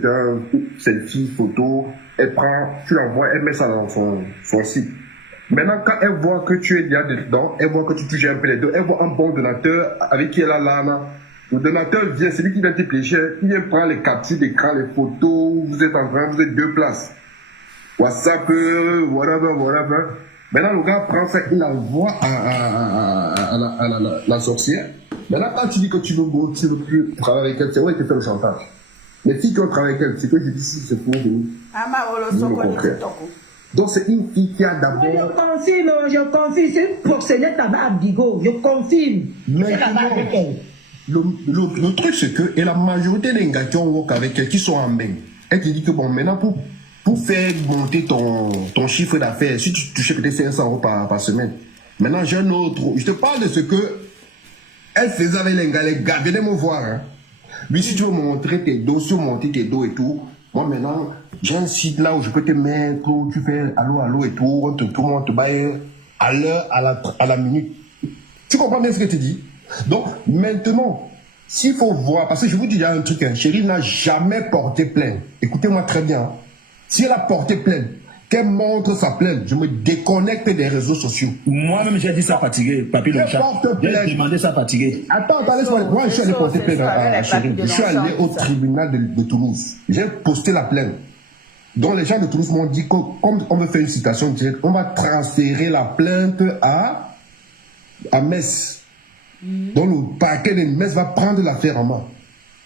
c'est un selfie, photo, elle prend, tu l'envoies, elle met ça dans son site. Maintenant, quand elle voit que tu es déjà dedans, elle voit que tu touches un peu les deux, elle voit un bon donateur avec qui elle a l'âme. Le donateur vient, c'est lui qui vient te pêcher, il vient prendre les captures d'écran, les photos, vous êtes en train, vous êtes deux places. WhatsApp, whatever. Maintenant, le gars prend ça, il l'envoie à la sorcière. Maintenant, quand tu dis que tu veux plus travailler avec elle, c'est vrai qu'il te fait le chantage. Mais si tu veux travailler avec elle, c'est que je dis si c'est pour nous. Le contraire. Donc, c'est une fille qui a d'abord. Je confirme, c'est une proxénète là-bas à Bigo, je confirme. C'est là-bas avec elle. Le truc, c'est que, et la majorité des gars qui ont work avec elle, qui sont en main, elle te dit que bon, maintenant, pour faire monter ton chiffre d'affaires, si tu touchais peut-être 500 euros par semaine, maintenant, j'ai un autre. Je te parle de ce que elle faisait avec les gars, venez me voir. Hein. Lui, si tu veux montrer tes dos, monter tes dos et tout, moi maintenant, j'ai un site là où je peux te mettre, où tu fais allô et tout, tout le monde te baille à l'heure, à la minute. Tu comprends bien ce que tu dis? Donc, maintenant, s'il faut voir, parce que je vous dis, il y a un truc, hein, Chérie n'a jamais porté plainte. Écoutez-moi très bien. Hein. Si elle a porté plainte, qu'elle montre sa plainte, je me déconnecte des réseaux sociaux. Moi-même, j'ai dit ça fatigué, Papy Longchamp. J'ai demandé ça fatigué. Attends, laisse-moi. Moi, je suis allé porter plainte à Chérie. Je suis allé au tribunal de Toulouse. J'ai posté la plainte. Donc, les gens de Toulouse m'ont dit que, comme on veut faire une citation directe, on va transférer la plainte à Metz. Donc, le parquet de Metz va prendre l'affaire en main.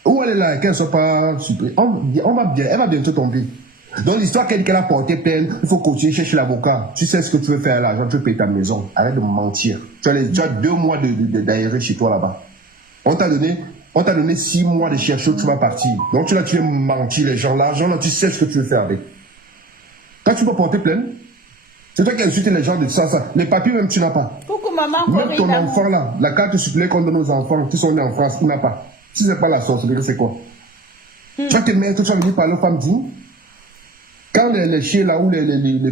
Où elle est là, qu'elle ne soit pas supprimée. Elle va bientôt tomber. Donc, l'histoire qu'elle a porté plainte, il faut continuer chercher l'avocat. Tu sais ce que tu veux faire à l'argent, tu veux payer ta maison. Arrête de me mentir. Tu as 2 mois d'aérer chez toi là-bas. On t'a donné 6 mois de chercher où tu vas partir. Donc, tu veux mentir les gens. L'argent, là, tu sais ce que tu veux faire avec. Quand tu peux porter plainte, c'est toi qui insultes les gens de ça. Les papiers, même, tu n'as pas. Coucou, maman. Même ton enfant, là, la carte supplémentaire qu'on donne aux enfants qui sont nés en France, il n'a pas. Si ce n'est pas la sorcellerie, c'est quoi? Tu vas te mettre, tu vas venir parler aux femmes dignes. Quand les chiens là où les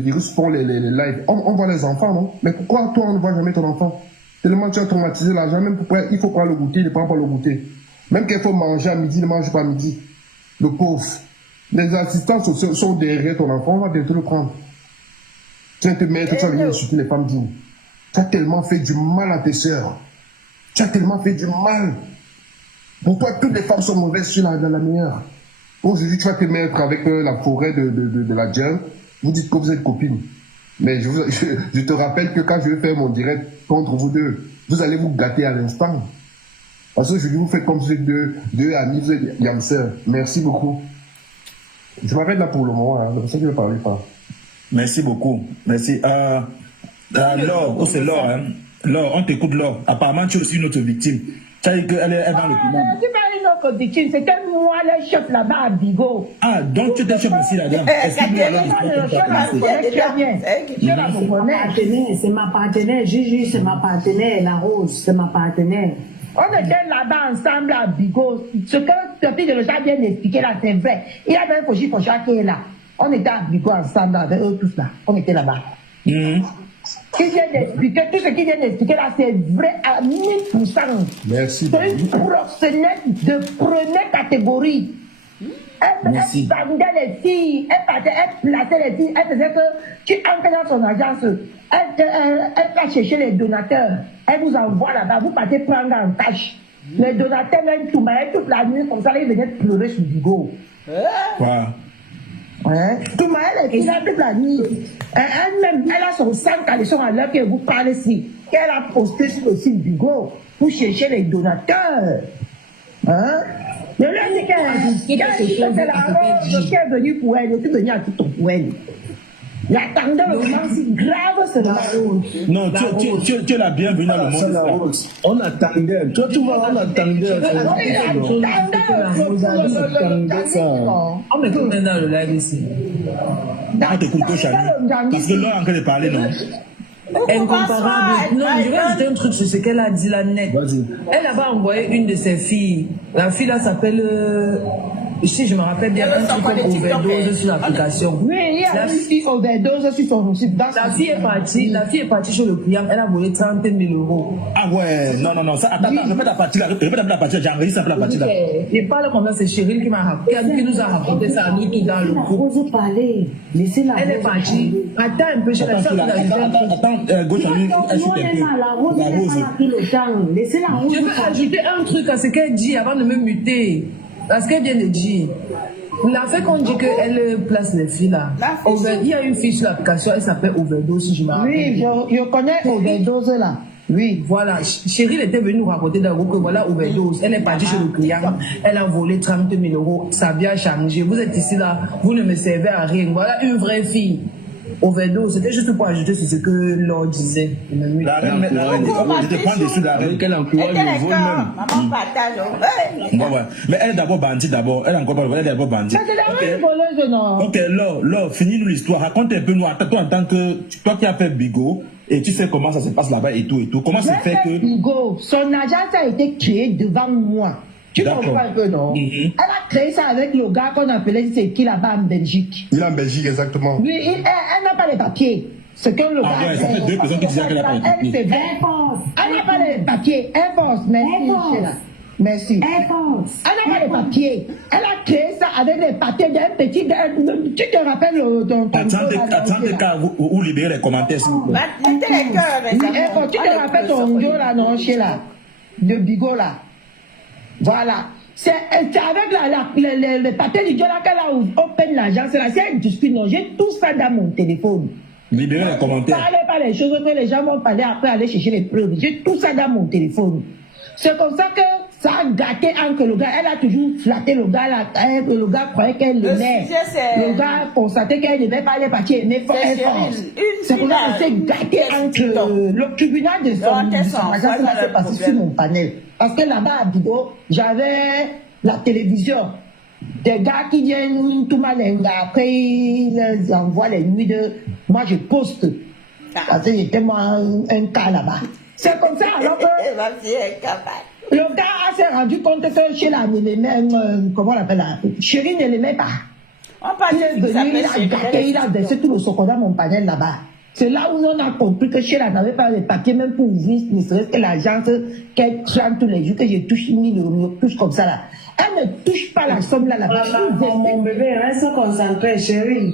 virus font les lives, on voit les enfants, non? Mais pourquoi toi on ne voit jamais ton enfant? Tellement tu as traumatisé l'argent, même pourquoi il faut prendre le goûter, il ne prend pas le goûter. Même qu'il faut manger à midi, il ne mange pas à midi. Le pauvre. Les assistants sont derrière ton enfant, on va bientôt le prendre. Tu vas te mettre, tu vas venir insulter les femmes dignes. Tu as tellement fait du mal à tes sœurs. Tu as tellement fait du mal. Pour toi, toutes les femmes sont mauvaises, sur la meilleure. Aujourd'hui, tu vas te mettre avec la forêt de la jungle. Vous dites que vous êtes copines. Mais je te rappelle que quand je vais faire mon direct contre vous deux, vous allez vous gâter à l'instant. Parce que je dis, vous faites comme si vous êtes deux amis, vous êtes yamseurs. Merci beaucoup. Je m'arrête là pour le moment, hein. C'est pour ça que je ne parle pas. Merci beaucoup. Merci. Laure, c'est Laure, hein. Laure, on t'écoute, Laure. Apparemment, tu es aussi une autre victime. Tu as dit qu'elle est dans le piment. Tu pas une autre victime, c'était moi le chef là-bas à Bigo. Ah, donc tu étais chef aussi là-dedans. Explique-moi c'est ma partenaire, Gigi, c'est ma partenaire, la Rose, c'est ma partenaire. On était là-bas ensemble à Bigo. Ce que Sophie de Rocha vient d'expliquer là, c'est vrai. Il y avait un Fauchi qui est là. On était à Bigo ensemble avec eux tous là. On était là-bas. Qui vient d'expliquer, tout ce qu'il vient d'expliquer là, c'est vrai à 1000%. Merci. C'est une proxénète de première catégorie. Elle vendait les filles, elle plaçait les filles, elle faisait que tu entres dans son agence, elle va chercher les donateurs, elle vous envoie là-bas, vous partez prendre en tâche. Les donateurs, même tout la nuit, comme ça, ils venaient pleurer sur Bigo. Hein? Tout le monde est là toute la nuit. Elle-même, elle a son sang caleçon à l'heure que vous parlez ici. Qu'elle a posté sur le site Bigo pour chercher les donateurs. Hein? Mais là, c'est qu'elle est venue pour elle, elle est venue à tout ton pour elle. L'attendait le moment si grave, c'est la honte. Non, tu es la bienvenue dans le monde. On attendait. Toi, tu vois, on attendait. On met combien dans le live ici? On t'écoute, Charlie. Parce que là, on est en train de parler, non? Incomparable. Non, je vais ajouter un truc sur ce qu'elle a dit là net. Elle avait envoyé une de ses filles. La fille là s'appelle si je me rappelle bien, un truc comme overdose sur l'application. Oui, il y a aussi overdose sur son site. La fille est partie chez le client, elle a volé 30 000 €. Ah ouais, non, ça, attends, répète la partie là, j'ai enregistré un peu la partie là. Il parle comme ça, c'est Cheryl qui nous a raconté ça à nous tous dans le groupe. Rose parler. Laissez-la. Elle est partie. Attends un peu, je la sens Attends, gauche, elle chute un peu. La Rose. Laissez-la Rose. Je veux ajouter un truc à ce qu'elle dit avant de me muter. Parce qu'elle vient de dire. La fait qu'on dit qu'elle place les filles là. Il y a une fille sur l'application, elle s'appelle Overdose, si je me rappelle. Oui, je connais Overdose là. Oui. Voilà, Cheryl était venue nous raconter dans le groupe que voilà, Overdose. Elle est partie chez le client, elle a volé 30 000 €. Sa vie a changé. Vous êtes ici là, vous ne me servez à rien. Voilà une vraie fille. Overdose, c'était juste pour ajouter sur ce que Laure disait. La reine, je te prends dessus la reine. Qu'elle encourage le vol même. Maman partage. Ouais. Mais elle est d'abord bandit d'abord. Elle est encore pas elle est d'abord bandit. Mais c'est la même voleuse, non? Ok, Laure, finis-nous l'histoire. Raconte un peu, nous, toi en tant que, toi qui as fait Bigot, et tu sais comment ça se passe là-bas et tout. Comment ça fait que... Hugo, son agence a été créée devant moi. Tu comprends un peu, non? Elle a créé ça avec le gars qu'on appelait, c'est qui là-bas en Belgique? Il est en Belgique, exactement. Oui, elle n'a pas les papiers. Ce que le gars. Ah ouais, ça fait 2 personnes qui disaient qu'elle n'a pas les papiers. Elle n'a pas les papiers. Elle pense, merci, Sheila. Merci. Elle n'a pas les papiers. Elle a créé ça avec les papiers d'un petit. Tu te rappelles ton. Attendez qu'à vous libérer les commentaires, s'il vous plaît. Mettez les cœurs. Tu te rappelles ton Joe là, non, Sheila? De Bigot là. Voilà. C'est avec le papier du Joe là qu'elle a open l'agence. C'est elle dispute. Non, j'ai tout ça dans mon téléphone. Libérer les commentaires. Parlez pas les choses que les gens vont parler après aller chercher les preuves. J'ai tout ça dans mon téléphone. C'est comme ça que ça a gâté que le gars, elle a toujours flatté le gars là, le gars croyait qu'elle l'aimait. Le gars constatait qu'elle ne devait pas aller partir, mais c'est comme ça que c'est gâté le tribunal de son agence s'est passé sur mon panel. Parce que là-bas à Bigot, j'avais la télévision. Des gars qui viennent tout mal, après ils envoient les nuits de... Moi je poste. Parce que j'étais moi un cas là-bas. C'est comme ça alors que... Le gars s'est rendu compte que chez la comment on l'appelle là, Chérie ne l'aimait pas. Il est venu, il a gâté, il a versé tout le chocolat dans mon panel là-bas. C'est là où on a compris que Sheila n'avait pas les papiers même pour ouvrir, ne serait-ce que l'agence qu'elle chante tous les jours, que je touche 1000 €, touche comme ça là. Elle ne touche pas la somme là là-bas. Mon bébé, reste concentré, chérie.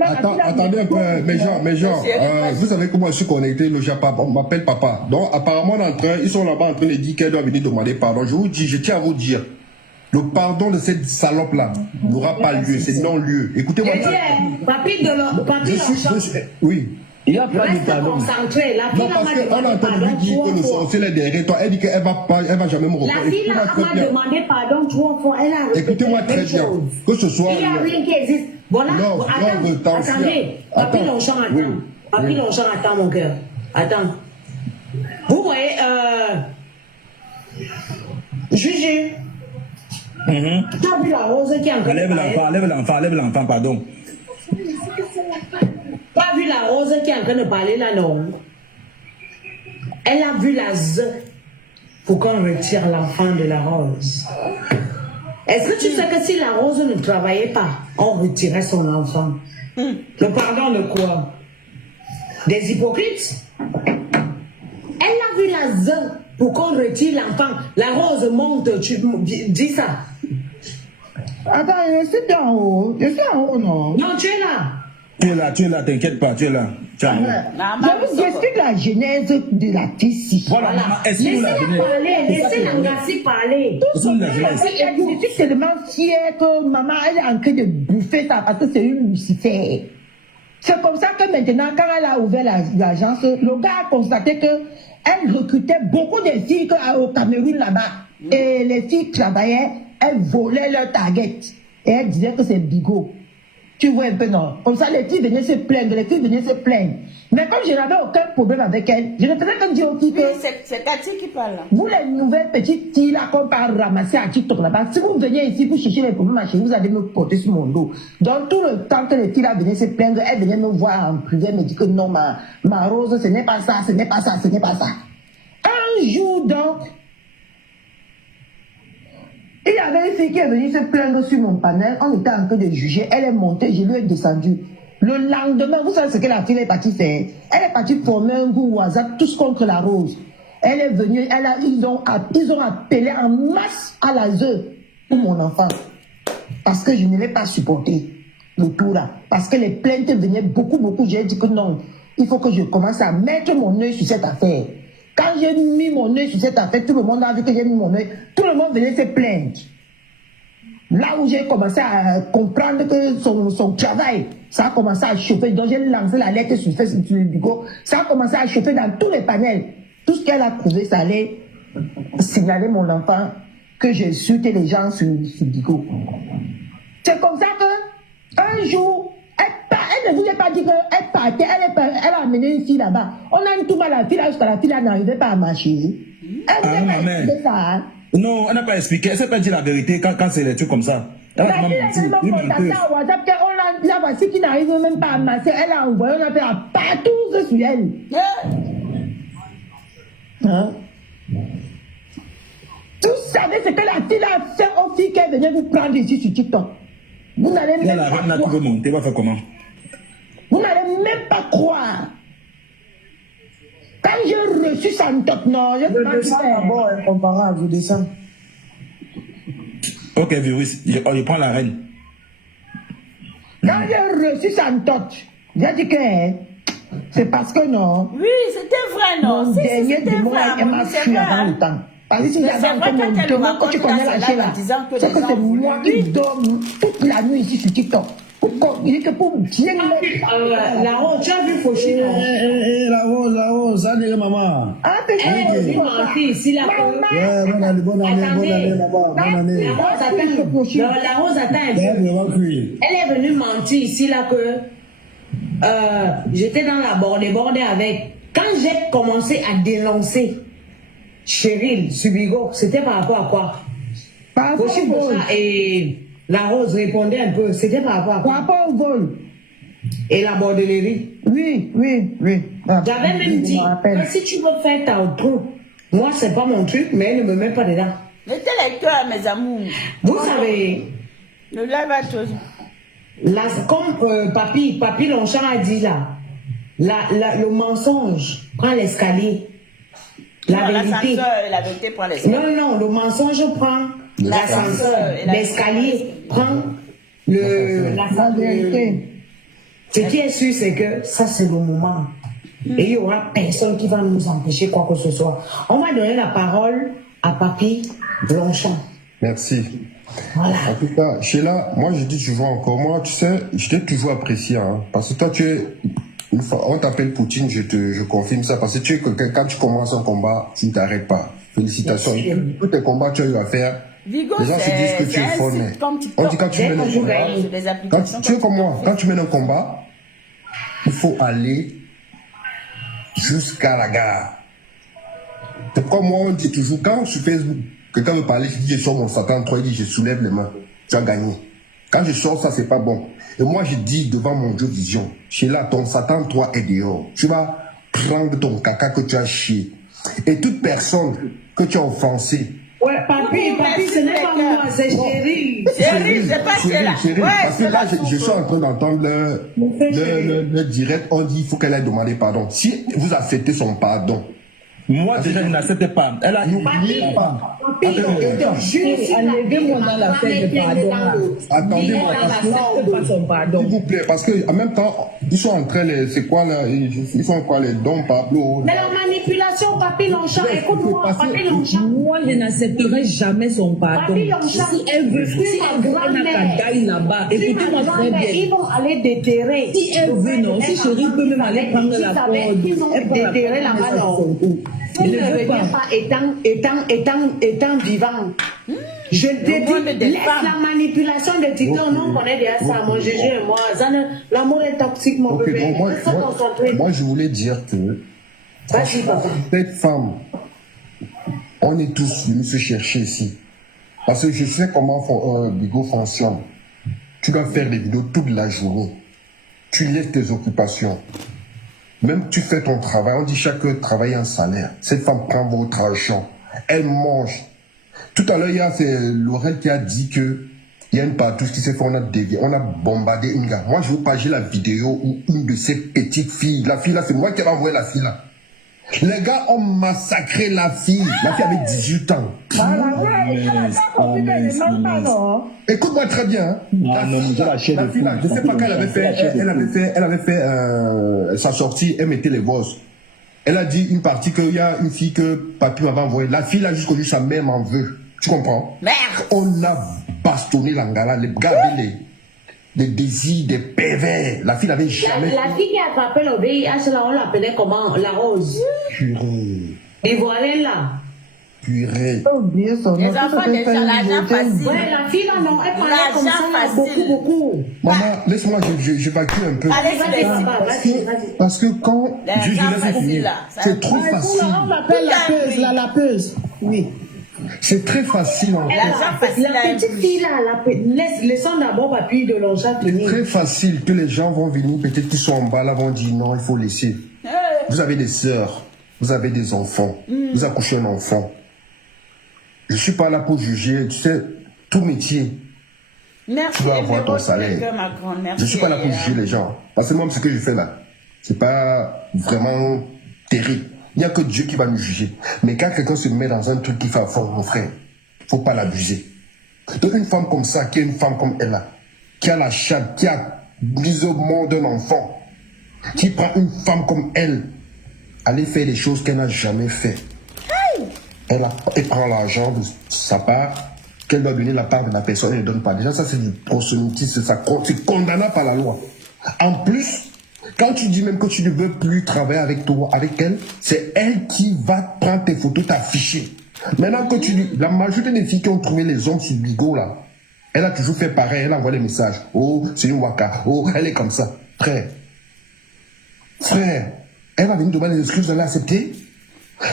Attendez un peu, mais genre, vous savez comment je suis connecté, le Japon, on m'appelle papa. Donc, apparemment, ils sont là-bas en train de dire qu'elle doit venir demander pardon. Je vous dis, je tiens à vous dire, le pardon de cette salope-là n'aura pas lieu, c'est non-lieu. Écoutez-moi. Oui. Il n'y a pas de pardon. Non, parce qu'on a entendu lui dire que le sorcier est derrière toi. Elle dit qu'elle va jamais me reprendre. La fille m'a demandé pardon 3 fois. Elle a écoutez-moi très bien. Que ce soit. Il n'y a rien qui existe. Voilà. Attendez. Papi Longchamp attend. Papi Longchamp attend, mon cœur. Attends. Vous voyez, Juju. Tu as vu la rose qui est en train Lève l'enfant, pardon. Pas vu la rose qui est en train de parler là, non. Elle a vu la Z pour qu'on retire l'enfant de la rose. Est-ce que tu sais que si la rose ne travaillait pas, on retirait son enfant? Le pardon de quoi? Des hypocrites? Elle a vu la Z pour qu'on retire l'enfant. La rose monte, tu dis ça. Attends, je suis en haut, non? Non, tu es là. Tu es là, t'inquiète pas, tu es là. Je vous explique la genèse de la fille. Voilà, maman, Laissez-la parler, laissez la Ngassi parler. Tout ce je suis tellement fière que maman, elle est en train de bouffer ça parce que c'est une Lucifer. C'est comme ça que maintenant, quand elle a ouvert l'agence, le gars a constaté qu'elle recrutait beaucoup de filles au Cameroun là-bas. Et les filles travaillaient, elles volaient leur target. Et elles disaient que c'est bigot. Tu vois un peu, non? Comme ça, les filles venaient se plaindre, Mais comme je n'avais aucun problème avec elle, je ne faisais que dire aux filles que... C'est Cathy qui parle. Vous, les nouvelles petites filles là, qu'on parle ramasser à TikTok là-bas, si vous venez ici pour chercher les problèmes chez vous, vous allez me porter sur mon dos. Donc, tout le temps que les filles là venaient se plaindre, elles venaient me voir en privé, me dire que non, ma rose, ce n'est pas ça, ce n'est pas ça, ce n'est pas ça. Un jour, donc, Il y avait une fille qui est venue se plaindre sur mon panel. On était en train de juger. Elle est montée, je lui ai descendu. Le lendemain, vous savez ce que la fille est partie faire? Elle est partie former un groupe WhatsApp, tous contre la rose. Elle est venue, ils ont appelé en masse à la ZE pour mon enfant. Parce que je ne l'ai pas supporté, le tout là. Parce que les plaintes venaient beaucoup. J'ai dit que non, il faut que je commence à mettre mon œil sur cette affaire. Quand j'ai mis mon œil sur cette affaire, tout le monde a vu que j'ai mis mon œil. Tout le monde venait se plaindre. Là où j'ai commencé à comprendre que son travail, ça a commencé à chauffer. Donc j'ai lancé la lettre sur Facebook, sur Bigo. Ça a commencé à chauffer dans tous les panels. Tout ce qu'elle a trouvé, ça allait signaler mon enfant que j'ai insulté les gens sur Bigo. C'est comme ça que un jour, elle ne vous a pas dit qu'elle partait, elle a amené une fille là-bas. On a tout mal à la fille là jusqu'à la fille là n'arrivait pas à marcher. Elle ne pas expliqué ça. Hein? Non, on n'a pas expliqué. Elle ne s'est pas dit la vérité quand c'est des trucs comme ça. Elle a Elle a contacté à WhatsApp la voici qui n'arrive même pas à marcher. Elle a envoyé, on a fait à partout sur elle. Hein? Vous savez ce que la fille a fait aux filles qu'elle venait vous prendre ici sur TikTok. Vous n'allez même pas croire. Tu veux monter, va faire comment? Vous n'allez même pas croire. Quand j'ai reçu Santok, non, je Le dessin d'abord est comparable, le dessin. Ok, virus, je prends la reine. Quand j'ai reçu Santok, j'ai dit que c'est parce que non. Oui, c'était vrai, non. Mon dernier démon, elle m'a fui avant le temps. Parce que si j'avais encore mon démon, quand tu connais la chaîne là, c'est que c'est moi qui dors toute la nuit ici sur TikTok. Il est que pour bien La Rose, tu as vu Fauché, non? La rose, ça n'est maman. Elle est venue mentir ici, là. Bonne année là-bas, bonne année. La Rose attend un peu. Elle est venue mentir ici, là, que j'étais dans la bordée avec. Quand j'ai commencé à dénoncer Cheryl Subigo, c'était par rapport à quoi? Par rapport au vol. Et la Rose répondait un peu, c'était par rapport à quoi? Par rapport au vol. Et la bordellerie. Oui. J'avais même dit que si tu veux faire ta trou, moi c'est pas mon truc, mais ne me mets pas dedans. Mettez les cœurs, mes amours. Vous savez, Le live à tous. comme Papi Longchamp a dit là, le mensonge prend l'escalier. La vérité prend l'escalier. Non, le mensonge prend l'ascenseur. L'escalier prend la vérité. Ce qui est sûr, c'est que ça, c'est le moment. Et il n'y aura personne qui va nous empêcher quoi que ce soit. On va donner la parole à Papi Longchamp. Merci. Voilà. En tout cas, Sheila, moi je dis toujours encore, moi tu sais, je t'ai toujours apprécié, hein, parce que toi tu es, une fois, on t'appelle Poutine, je confirme ça, parce que tu es quelqu'un, quand tu commences un combat, tu ne t'arrêtes pas. Félicitations. Tous tes combats tu as eu à faire, Vigo, les gens se disent que tu es formé. On dit quand tu mènes un combat, tu es comme moi, quand tu mènes un combat, il faut aller jusqu'à la gare. C'est comme moi, on dit toujours, quand sur Facebook, quelqu'un me parlait, je dis, je sors mon Satan 3, il dit, je soulève les mains, tu as gagné. Quand je sors ça, c'est pas bon. Et moi, je dis devant mon Dieu Vision, Sheila, ton Satan 3 est dehors. Tu vas prendre ton caca que tu as chié. Et toute personne que tu as offensée. Ouais, Papi, ce n'est pas moi, c'est Chérie. Chérie, c'est pas Sheila. Parce que là, je suis en train d'entendre le direct, on dit, il faut qu'elle ait demandé pardon. Si vous acceptez son pardon, moi, déjà, je n'accepte pas. Elle a oublié. Enlevez-moi dans la fête de pardon. Attendez-moi, Pas son pardon. s'il vous plaît, parce qu'en même temps, ils sont en train, c'est quoi là, ils sont quoi les dons, Pablo? Mais la manipulation, Papi Longchamp, écoute-moi, Papi Longchamp. Moi, je n'accepterai jamais son pardon. Papi Longchamp, Si elle veut, si elle veut, elle n'a qu'à gagner là-bas. Écoutez-moi très bien. Ils vont aller déterrer. Si elle veut, non, si Chérie peut même aller prendre la corde, ils vont déterrer la main. Elle ne veut pas étant vivant. Je te dis, laisse la manipulation de Titan. Non, on connaît déjà ça. Moi, Gégé et moi, l'amour est toxique, mon bébé. Moi, je voulais dire que vas-y, papa. cette femme, on est tous venus se chercher ici. Parce que je sais comment Bigo fonctionne. Tu dois faire des vidéos toute la journée. Tu laisses tes occupations. Même tu fais ton travail, on dit chaque travail a un salaire. Cette femme prend votre argent, elle mange. Tout à l'heure, il y a Laurel qui a dit que il y a une partouche qui s'est fait, on a bombardé une gars. Moi, je veux pas, j'ai la vidéo où une de ces petites filles, la fille là, c'est moi qui ai envoyé la fille là. Les gars ont massacré la fille. La fille avait 18 ans. Écoute-moi très bien. La fille là, je sais pas quand elle avait fait sa sortie, elle mettait les bosses. Elle a dit une partie qu'il y a une fille que papy m'avait envoyée. La fille là, jusqu'au jour, sa mère m'en veut. Tu comprends? Merde. On a bastonné l'angala. Les gars avaient les désirs des pervers. La fille n'avait jamais... La fille qui a attrapé le VIH, là, on l'appelait comment? La Rose. Purée. Et voilà là. Purée. oublié son nom. Les enfants déjà, l'argent facile. Ouais, la fille là, non, elle parlait comme ça, là, Facile. beaucoup. Maman, laisse-moi, j'évacue un peu. Allez, Vas-y. Parce que quand... L'argent laisse facile, finir. là. C'est trop On facile. l'appelle la lapeuse. Oui. C'est très facile en fait. L'argent facile. La petite fille là, laissons d'abord papy de l'enjeu C'est venir. très facile que les gens vont venir, peut-être qu'ils sont en bas là, vont dire non, il faut laisser. Vous avez des sœurs, vous avez des enfants, vous accouchez un enfant. Je suis pas là pour juger, tu sais, tout métier, Merci. tu dois avoir ton salaire. Je suis pas là pour juger les gens. Parce que moi, ce que je fais là, c'est pas vraiment terrible. Il n'y a que Dieu qui va nous juger. Mais quand quelqu'un se met dans un truc qui fait à fond, mon frère, faut pas l'abuser. Donc une femme comme ça, qui est une femme comme elle là, qui a la chatte, qui a mis au monde un enfant, qui prend une femme comme elle, aller faire des choses qu'elle n'a jamais fait. Elle prend l'argent de sa part, qu'elle doit donner la part de la personne, elle ne donne pas. Déjà, ça c'est du prosélytisme, c'est condamnable par la loi. En plus, quand tu dis même que tu ne veux plus travailler avec toi, avec elle, c'est elle qui va prendre tes photos, t'afficher. Maintenant que tu dis, la majorité des filles qui ont trouvé les hommes sur Bigo là, elle a toujours fait pareil, elle envoie des messages. Oh, c'est une waka. Oh, elle est comme ça. Frère, elle va venir demander des excuses, elle a accepté.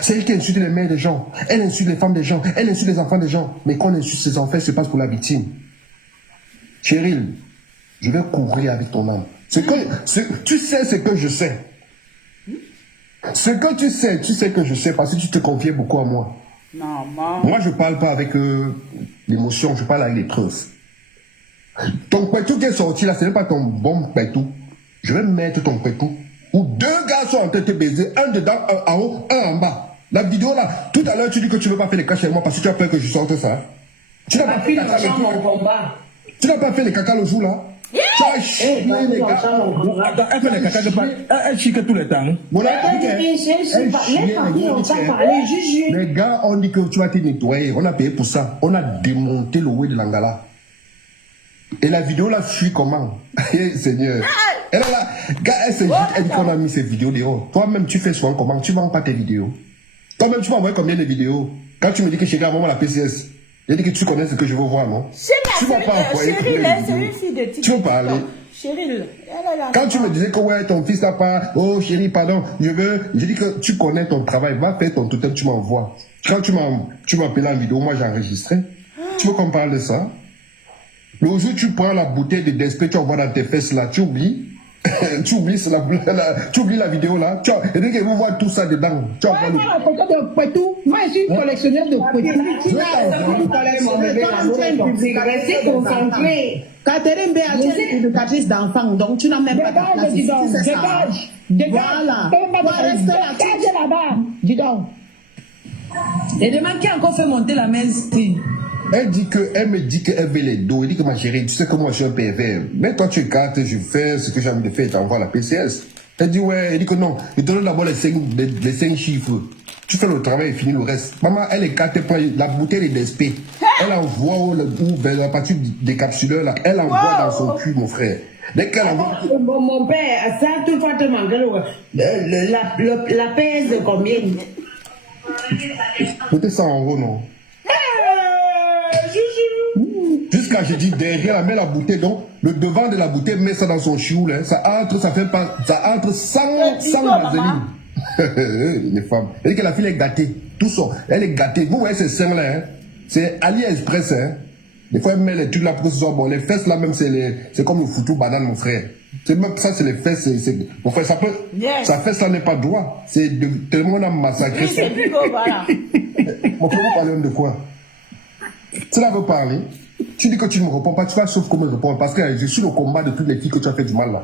C'est elle qui insulte les mères des gens. Elle insulte les femmes des gens. Elle insulte les enfants des gens. Mais quand on insulte ses enfants, c'est pas pour la victime. Cheryl, je vais courir avec ton âme. Tu sais ce que je sais. Ce que tu sais que je sais parce que tu te confiais beaucoup à moi. Non, maman. Moi, je parle pas avec l'émotion, je parle avec les preuves. Ton pétou qui est sorti là, ce n'est pas ton bon pétou. Je vais mettre ton pétou où deux gars sont en train de te baiser, un dedans, un en haut, un en bas. La vidéo là, tout à l'heure, tu dis que tu ne veux pas faire les cas chez moi parce que tu as peur que je sorte ça. Tu n'as pas fait les caca le jour là. Tu n'as pas fait les caca le jour là. Tu as chié les gars. Elle fait les caca de pas. Elle chie que tous les temps. Voilà, les gars ont dit que tu vas te nettoyer. On a payé pour ça. On a démonté le way de l'Angala. Et la vidéo là suit comment? Seigneur. Elle est là. Gars, elle s'est dit, elle dit qu'on a mis ces vidéos dehors. Toi-même, tu fais souvent comment? Tu vends pas tes vidéos. Toi-même, tu vas envoyer combien de vidéos? Quand tu me dis que chérie, envoie-moi la PCS. J'ai dit que tu connais ce que je veux voir, non? Tu vas pas envoyer Cheryl, c'est une fille de TikTok. Tu veux parler? Cheryl, quand tu me disais que ouais, ton fils n'a pas, oh chérie, pardon, j'ai dit que tu connais ton travail, va faire ton totem, tu m'envoies. Quand tu m'as appelé en vidéo, moi j'ai enregistré. Tu veux qu'on parle de ça? Le jour où tu prends la bouteille de Despé, tu envoies dans tes fesses là, tu oublies. Tu oublies la vidéo là. Et dès que vous voyez tout ça dedans, tu envoies le... Moi, de Poitou. Moi, je suis collectionneur de Poitou. Restez concentré. Catherine B a été éducatrice d'enfants, donc tu n'as même pas ta place. Dégage. Voilà. Reste là-bas. Dis donc. Et demande qui a encore fait monter la main ici. Elle me dit qu'elle veut les dos. Elle dit que ma chérie, tu sais que moi je suis un pervers. Mais toi tu écartes, je fais ce que j'ai envie de faire, t'envoies la PCS. Elle dit ouais, elle dit que non. Il te donne d'abord les 5 chiffres. Tu fais le travail et finis le reste. Maman, elle écarte, elle prend la bouteille d'SP. Elle envoie vers la partie des capsuleurs là. Elle envoie dans son cul, mon frère. Dès qu'elle envoie. Mon père, ça tout fois te manque la PS de combien? Peut-être 100 €, non? Jusqu'à je dis derrière, elle met la bouteille, donc le devant de la bouteille, met ça dans son chioul, hein, ça entre sans vaseline. Les femmes. Elle dit que la fille est gâtée, tout ça, elle est gâtée. Vous voyez ces seins là, hein, c'est AliExpress, hein. Des fois elle met les trucs là pour que ce soit bon. Les fesses là même c'est comme le foutu banane, mon frère. C'est même ça, c'est les fesses, mon frère, ça peut, sa fesse là n'est pas droit. C'est tellement on a massacré. Oui, c'est Bigo, voilà. Mon frère, vous parlez de quoi? Cela veut parler. Tu dis que tu ne me réponds pas, tu vas sauf comment répondre. Parce que je suis le combat de toutes les filles que tu as fait du mal là.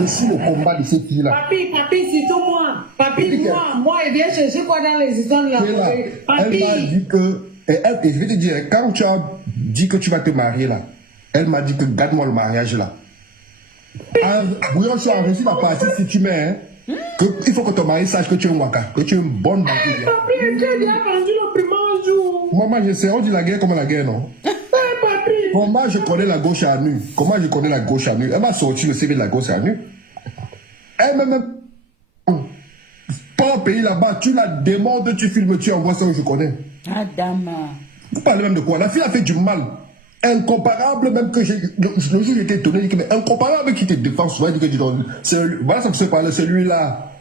Je suis le combat de ces filles-là. Papi, c'est tout moi. Papi, moi, il vient chercher quoi dans les histoires de la Elle Papi. m'a dit que, et je vais te dire, quand tu as dit que tu vas te marier là, elle m'a dit que garde-moi le mariage là. Bouillon, tu as reçu la partie si tu mets, hein, il faut que ton mari sache que tu es un waka, que tu es une bonne banquière. Papi, tu as bien vendu le premier jour. Maman, je sais, on dit la guerre comme la guerre, non? Papi. Comment je connais la gauche à nu? Comment je connais la gauche à nu? Elle m'a sorti le CV de la gauche à nu. Elle m'a même pas au pays là-bas, tu la demandes, tu filmes, tu envoies ça où je connais. Adama. Vous parlez même de quoi? La fille a fait du mal. Incomparable, même que le jour j'étais étonné, mais incomparable qui te défend souvent, il dit que tu donnes. Voilà, ça me se parle, celui-là.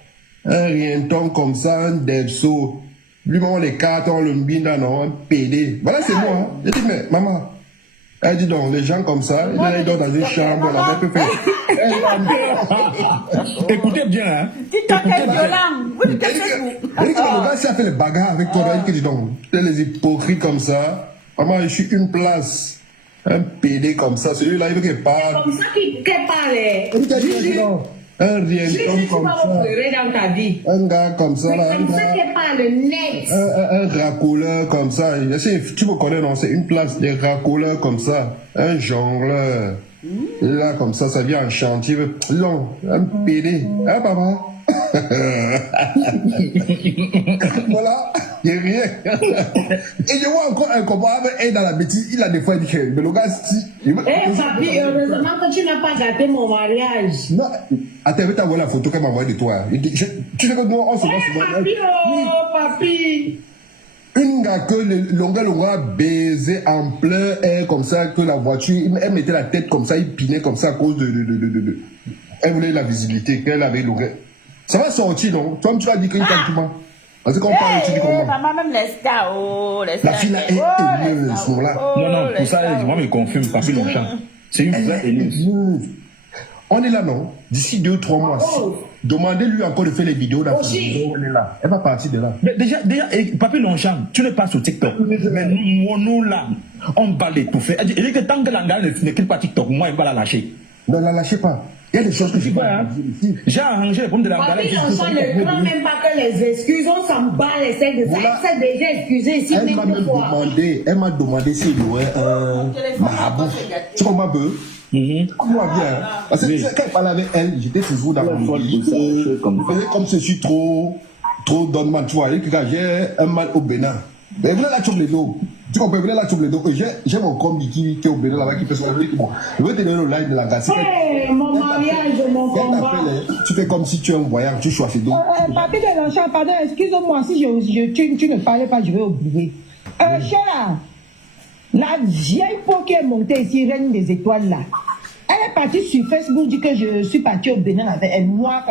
Un rienton comme ça, un delso. Lui, maman, les cartes, on le mbina, non, un PD. Voilà, c'est moi. Hein. Je dis, mais maman, elle dit donc, les gens comme ça, ils dorment dans une chambre, là, elle peut faire. Écoutez bien, hein. TikTok est violent. Vous dites que Elle dit que le gars, si elle fait les bagarres avec toi, elle dit donc, les hypocrites comme ça, maman, je suis une place. Un PD comme ça, celui-là, il veut qu'il parle. Comme ça qu'il parle. Un rienton comme ça. Dans ta vie. Un gars comme ça, là. Comme ça qu'il parle net. Un racoleur comme ça. Tu me connais, non? C'est une place des racoleurs comme ça. Un jongleur. Là, comme ça vient en chantier. Non, un PD. Hein, papa? Voilà, il n'y a rien. Et je vois encore un combat avec elle dans la bêtise. Il a des fois dit que mais le gars, si. Papi, heureusement que tu n'as pas gâté mon mariage. Non, attends, je vais t'envoyer la photo qu'elle m'a envoyée de toi. Tu sais que nous, on se voit souvent. Papi, oh, papi. Une gars que le longa baisé en plein air comme ça, que la voiture, elle mettait la tête comme ça, il pinait comme ça à cause de. Elle voulait la visibilité qu'elle avait longa. Ça va sortir, non? Toi, tu vas dire qu'il t'a tout. Parce que quand on parle, tu dis comment? Maman, même les stars, oh, les stars. La fille là est éleuse, ce moment-là. Non, pour ça, moi, me confirme, Papi Longchamp. C'est une vraie éleuse. On est là, non? D'ici 2-3 mois. Demandez-lui encore de faire les vidéos d'Afrique. On est là. Elle va partir de là. Déjà, Papi Longchamp, tu n'es pas sur TikTok. Mais nous, là, on va l'étouffer. Elle dit que tant que l'Angala ne quitte pas TikTok, moi, elle va la lâcher. Ne la lâchez pas. Il y a des choses que je ne peux pas dire ici. J'ai arrangé le problème de l'Angala. Papi Longchamp ne prend même pas que les excuses. On s'en bat les seins de ça. Voilà. Elle s'est déjà excusée ici. Elle m'a même demandé s'il y aurait un marabout. Tu comprends un peu? Moi bien. Parce que quand je parlais avec elle, j'étais toujours dans mon lit. Je faisais comme si je suis trop donnement. Tu vois, j'ai un mal au Bénin. Mais venez là, chope les dos. Tu comprends, venez là, chope les dos. J'ai mon combi qui est au Bénin là-bas qui fait son avis. Bon, je vais te donner le live de la gare. Mon mariage, mon combat. Tu fais comme si tu es un voyant, tu choisis dos. Papi de Longchamp, pardon, excuse-moi, si tu ne parlais pas, je vais oublier. Chéra, la vieille peau qui est montée ici, reine des étoiles là, elle est partie sur Facebook, dit que je suis partie au Bénin avec elle, moi.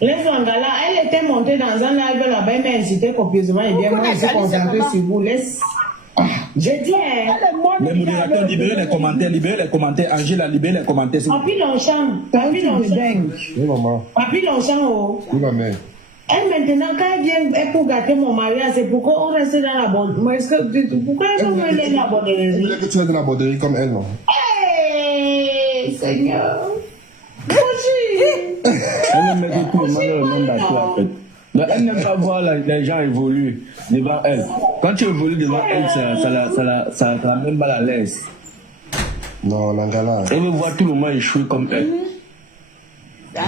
Les Angala, elle était montée dans un live là-bas, elle m'a incité copieusement et bien moi je suis concentrée sur vous. Laisse. J'ai dit, Les modérateurs, libérez les commentaires. Angela, libérez les commentaires. Papi Longchamp, Papi Longchamp. Oui, maman. Papi Longchamp, oh. Oui, ma mère. Elle maintenant, quand elle vient pour gâter mon mariage, c'est pourquoi on reste dans la bonne. Mais est-ce que pourquoi elle veut aller dans la bonne Elle énergie? voulait que tu restes dans la borderie comme elle, non? Hey, Seigneur. Bougie. Elle ne met tout le monde dans le monde à toi, en fait. Mais elle n'aime pas voir les gens évoluer devant elle. Quand tu évolues devant elle, ça la met mal à l'aise. Non, Lingala. Elle veut voir tout le monde échouer comme elle.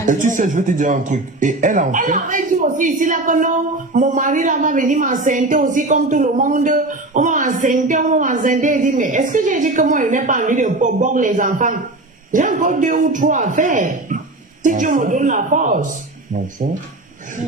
Et tu sais, je vais te dire un truc. Et elle, en fait. Elle avait dit aussi ici là que non, mon mari là va venir m'enceinte aussi comme tout le monde. On m'a enceinte. Elle dit, mais est-ce que j'ai dit que moi je n'ai pas envie de boire les enfants? J'ai encore 2 ou 3 à faire. Si Dieu me donne la force.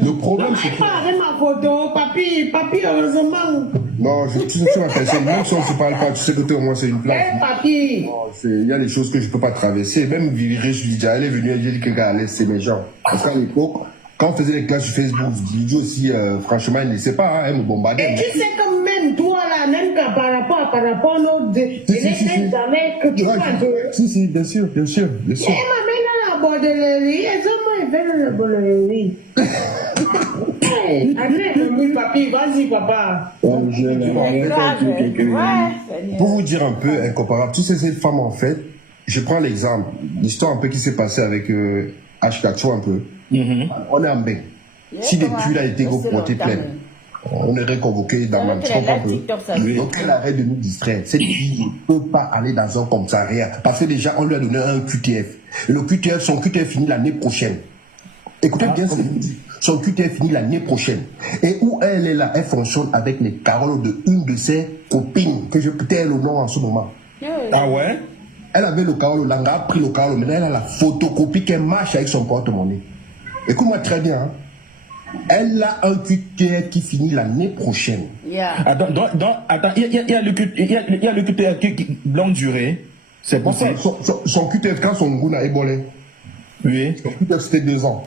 Le problème, c'est Elle que. parle de ma photo, papi, heureusement. Non, tu sais, tu m'appelles. Même si on ne se parle pas, tu sais que toi, au moins, c'est une place. Eh, papi. Il y a des choses que je ne peux pas traverser. Même virer, je lui dis, elle est venue, elle dit que elle c'est mes gens. Parce qu'à l'époque, quand on faisait les classes sur Facebook, Didier aussi, franchement, elle ne sait pas, hein, elle me bombardait. Et tu sais que même toi là, même que par rapport à nos deux, il n'était jamais que tu vas dire. Si, bien sûr. Elle m'amène à la borderie, et ça m'a fait dans la borderie. Hey, attends, papi, vas-y, papa. Pour vous dire un peu incomparable, tu sais, cette femme, en fait, je prends l'exemple, l'histoire un peu qui s'est passée avec H4 un peu. On est en bain. Si depuis il a été porté plainte, on aurait convoqué Daman, tu comprends un peu. Donc elle arrête de nous distraire. Cette fille ne peut pas aller dans un commissariat. Parce que déjà, on lui a donné un QTF. Et le QTF, son QTF finit l'année prochaine. Écoutez bien ce que je vous dis. Son QTF finit l'année prochaine. Et où elle est là, elle fonctionne avec les Carolos de une de ses copines, que je peux taire le nom en ce moment. Ah ouais? Elle avait le Carolo, Langa a pris le Carolo, maintenant elle a la photocopie qu'elle marche avec son porte-monnaie. Écoute-moi très bien, hein. Elle a un QTF qui finit l'année prochaine. Attends, il y a le QTF qui longue durée. C'est possible. Son QTF, quand son goût n'a ébolé, Oui. son QTF c'était 2 ans.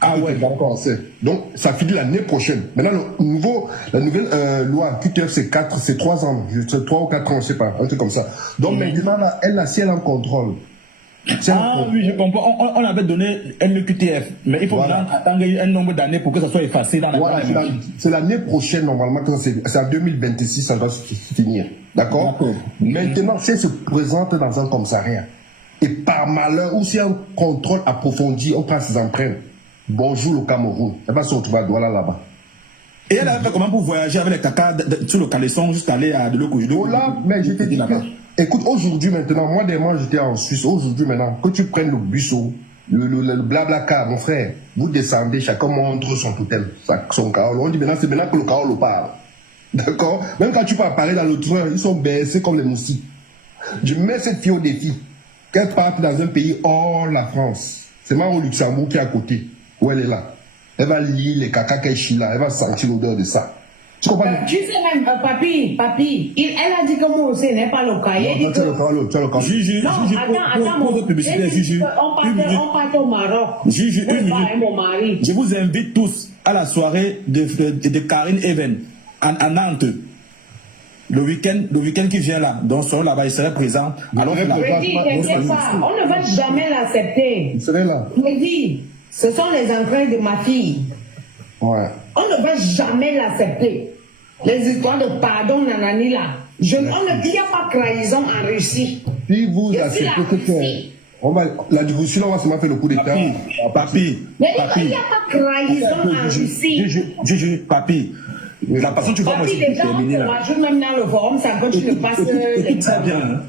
Ah ouais. D'accord, donc ça finit l'année prochaine. Maintenant, la nouvelle loi QTF c'est 3 ans, 3 ou 4 ans, je sais pas, un truc comme ça. Donc maintenant, là, si elle est en contrôle. Oui, je comprends. On avait donné un QTF, mais il faut maintenant attendre un nombre d'années pour que ça soit effacé dans la c'est l'année prochaine, normalement, c'est en 2026, ça doit se finir. D'accord. Maintenant, si elle se présente dans un commissariat, et par malheur, ou si un contrôle approfondi, on prend ses empreintes. Bonjour le Cameroun. Elle va se retrouver à Douala là-bas. Et elle a fait comment pour voyager avec les caca sur le calaisson jusqu'à aller à de l'eau. Oh là, mais je te dis que, écoute, aujourd'hui maintenant, moi j'étais en Suisse, aujourd'hui maintenant, que tu prennes le bus, le blabla car, mon frère, vous descendez, chacun montre son totem, son carole. On dit maintenant, c'est maintenant que le carole parle. D'accord? Même quand tu peux parler dans le train, ils sont baissés comme les moustiques. Je mets cette fille au défi, qu'elle parte dans un pays hors la France. C'est moi au Luxembourg qui est à côté, où elle est là. Elle va lire les caca qu'elle chie là, elle va sentir l'odeur de ça. Tu comprends? Tu sais même, papi, elle a dit que moi aussi, n'est pas le cas. Elle dit que... Juju, non, on part au Maroc. Juju, une minute. Je vous invite tous à la soirée de Karine Even à Nantes. Le week-end qui vient là, donc seront là-bas, il serait présent. Alors, on ne va jamais l'accepter. Il serait là. Je dis, ce sont les empreintes de ma fille. Ouais. On ne va jamais l'accepter. Les histoires de pardon, nanani là. Il n'y a pas trahison en Russie. Si vous acceptez la Russie, on va se faire le coup d'État. Papi. Mais il n'y a pas trahison en Russie. Papi. La façon tu vois moi je suis déterminé là. Même dans le forum, ça continue de passer. Très bien.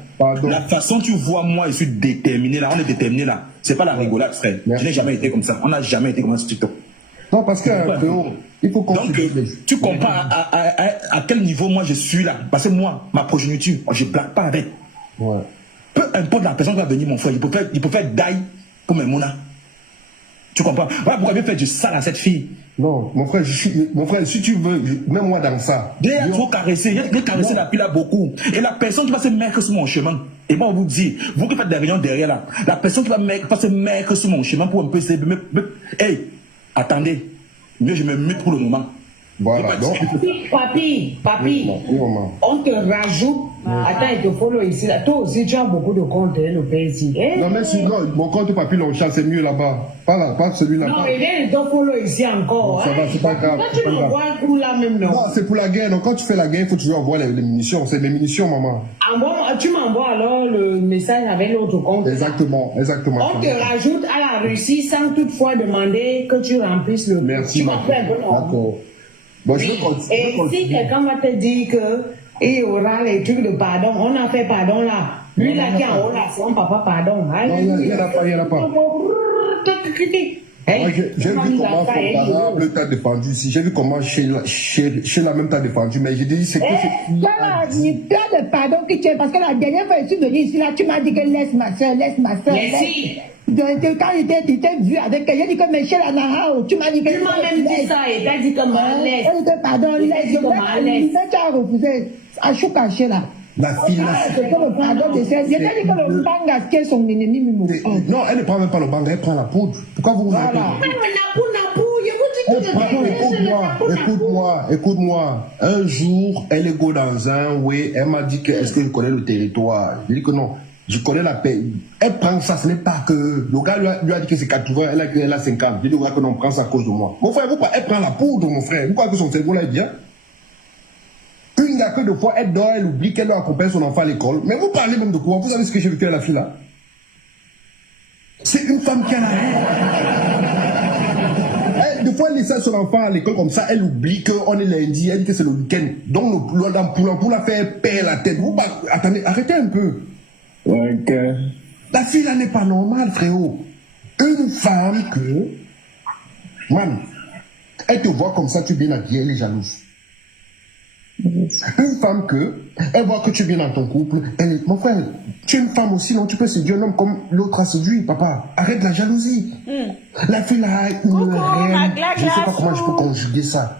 La façon tu vois moi je suis déterminé là. On est déterminé là. C'est pas la rigolade frère. Je n'ai jamais été comme ça. On n'a jamais été comme ça sur TikTok. Non parce que il faut qu'on. Donc tu compares à quel niveau moi je suis là. Parce que moi ma progéniture je blague pas avec. Ouais. Peu importe la personne qui va venir mon frère. Il peut faire die pour mes monas. Tu comprends? Voilà pourquoi il fait du sale à cette fille. Non, mon frère, si tu veux, même moi dans ça. Il y a trop caressé, il y a caressé la pile là beaucoup. Et la personne qui va se mettre sur mon chemin, et moi on vous dit, vous qui faites des réunions derrière là, la personne qui va se mettre sur mon chemin pour un peu essayer de me. Hey, attendez, mieux je me mute pour le moment. Voilà, donc. Papi, on te rajoute. Attends, il te follow ici. Là. Toi aussi, tu as beaucoup de comptes, le pays. Non, mais sinon, mon compte papi, Longchamp, c'est mieux là-bas. Pas celui-là. Non, il te follow ici encore. Ça va, c'est pas grave. Quand tu l'envoies pour là même, non. Non, c'est pour la guerre. Donc, quand tu fais la guerre, il faut toujours envoyer les munitions. C'est les munitions, maman. Tu m'envoies alors le message avec l'autre compte. Exactement. On te rajoute à la Russie sans toutefois demander que tu remplisses le. Merci, ma frère. D'accord. Bon, je vais continuer. Et si quelqu'un va te dire que il y aura les trucs de pardon, on a fait pardon là. Lui là qui est en haut là, c'est un papa pardon. Non, il n'y en a pas. J'ai vu comment Fondable t'a défendu ici. J'ai vu comment Sheila même t'a défendu. Mais j'ai dit, c'est quoi c'est. Voilà, il plein de pardon que tu es. Parce que la dernière fois, je suis venue ici, là, tu m'as dit que laisse ma soeur. Quand j'étais vu avec elle, j'ai dit que Michel Anahao, tu m'as dit que. Tu m'as même dit ça et t'as dit que ma laisse. Elle dit pardon, laisse. Tu as refusé. À chou caché là. La fille là. C'est comme le pardon de celle. J'ai dit que le banga qui est son ennemi. Non, elle ne prend même pas le banga, elle prend la poudre. Pourquoi vous Écoute-moi. Un jour, elle est go dans un way, elle m'a dit que est-ce que je connais le territoire. J'ai dit que non. Je connais la paix. Elle prend ça, ce n'est pas que... Le gars lui a dit que c'est 80, elle a 50. Je dis au gars que non, prend ça à cause de moi. Mon frère, elle prend la poudre, mon frère. Vous croyez que son cerveau là est bien? Une gars que de fois, elle dort, elle oublie qu'elle doit accompagner son enfant à l'école. Mais vous parlez même de quoi? Vous savez ce que j'ai vécu à la fille là? C'est une femme qui a la haine. Des fois, elle laisse son enfant à l'école comme ça, elle oublie qu'on est lundi, elle dit que c'est le week-end. Donc, pour la faire perdre la tête, vous attendez, arrêtez un peu. Ouais, que... La fille là n'est pas normale, frérot. Une femme que, man, elle te voit comme ça, tu es bien habillé, elle est jalouse. Une femme que, elle voit que tu es bien dans ton couple, mon frère, tu es une femme aussi, non, tu peux séduire un homme comme l'autre a séduit, papa. Arrête la jalousie. La fille là, une reine, je ne sais pas comment je peux conjuguer ça.